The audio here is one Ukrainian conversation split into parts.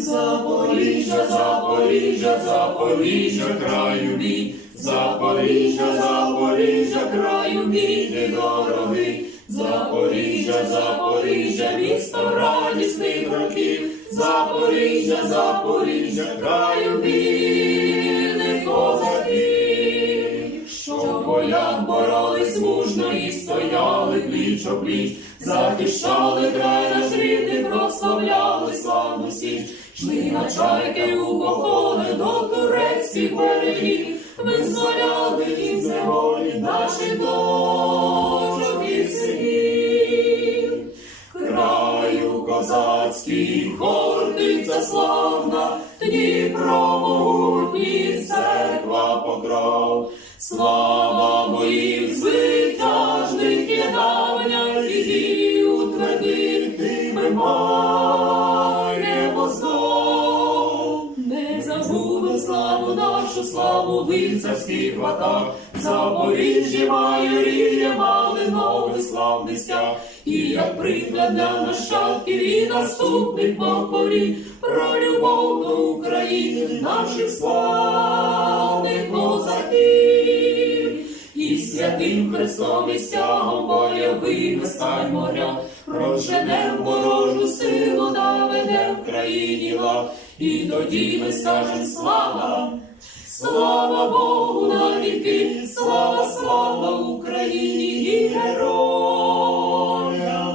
Запоріжжя, Запоріжжя, Запоріжжя, краю мій, Запоріжжя, Запоріжжя, краю мій недорогий, Запоріжжя, Запоріжжя, місто радісних років, Запоріжжя, Запоріжжя, краю вільних козаків, що в боях боролись і стояли пліч о пліч, захищали край наш рідний, прославляли славну січ, йшли на чайки у походи до турецьких берегів, визволяли із неволі наших дочок і синів. Краю козацький, хортиця славна, Дніпро могутній, церква покров. Слава утвердити маємо знов. Не забули славу нашу, славу лицарських ватах, Запоріжжі майоріє мали новий славний стяг, і як приклад для нащадків і наступних поколінь, про любов до України, наших славних козаків. І святим Христом і стягом бойових стань моря, силу, лад, і тоді ми скажем слава, слава Богу на віки, слава, слава Україні і героям!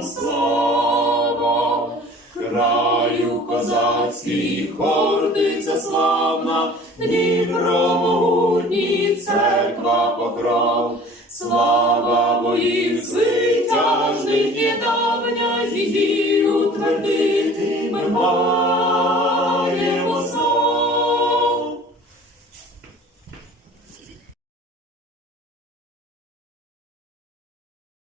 Слава, краю козацький, хортиця славна, Дніпро могутній, церква покров, слава моїх звитяжних є давня, її утвердити маємо.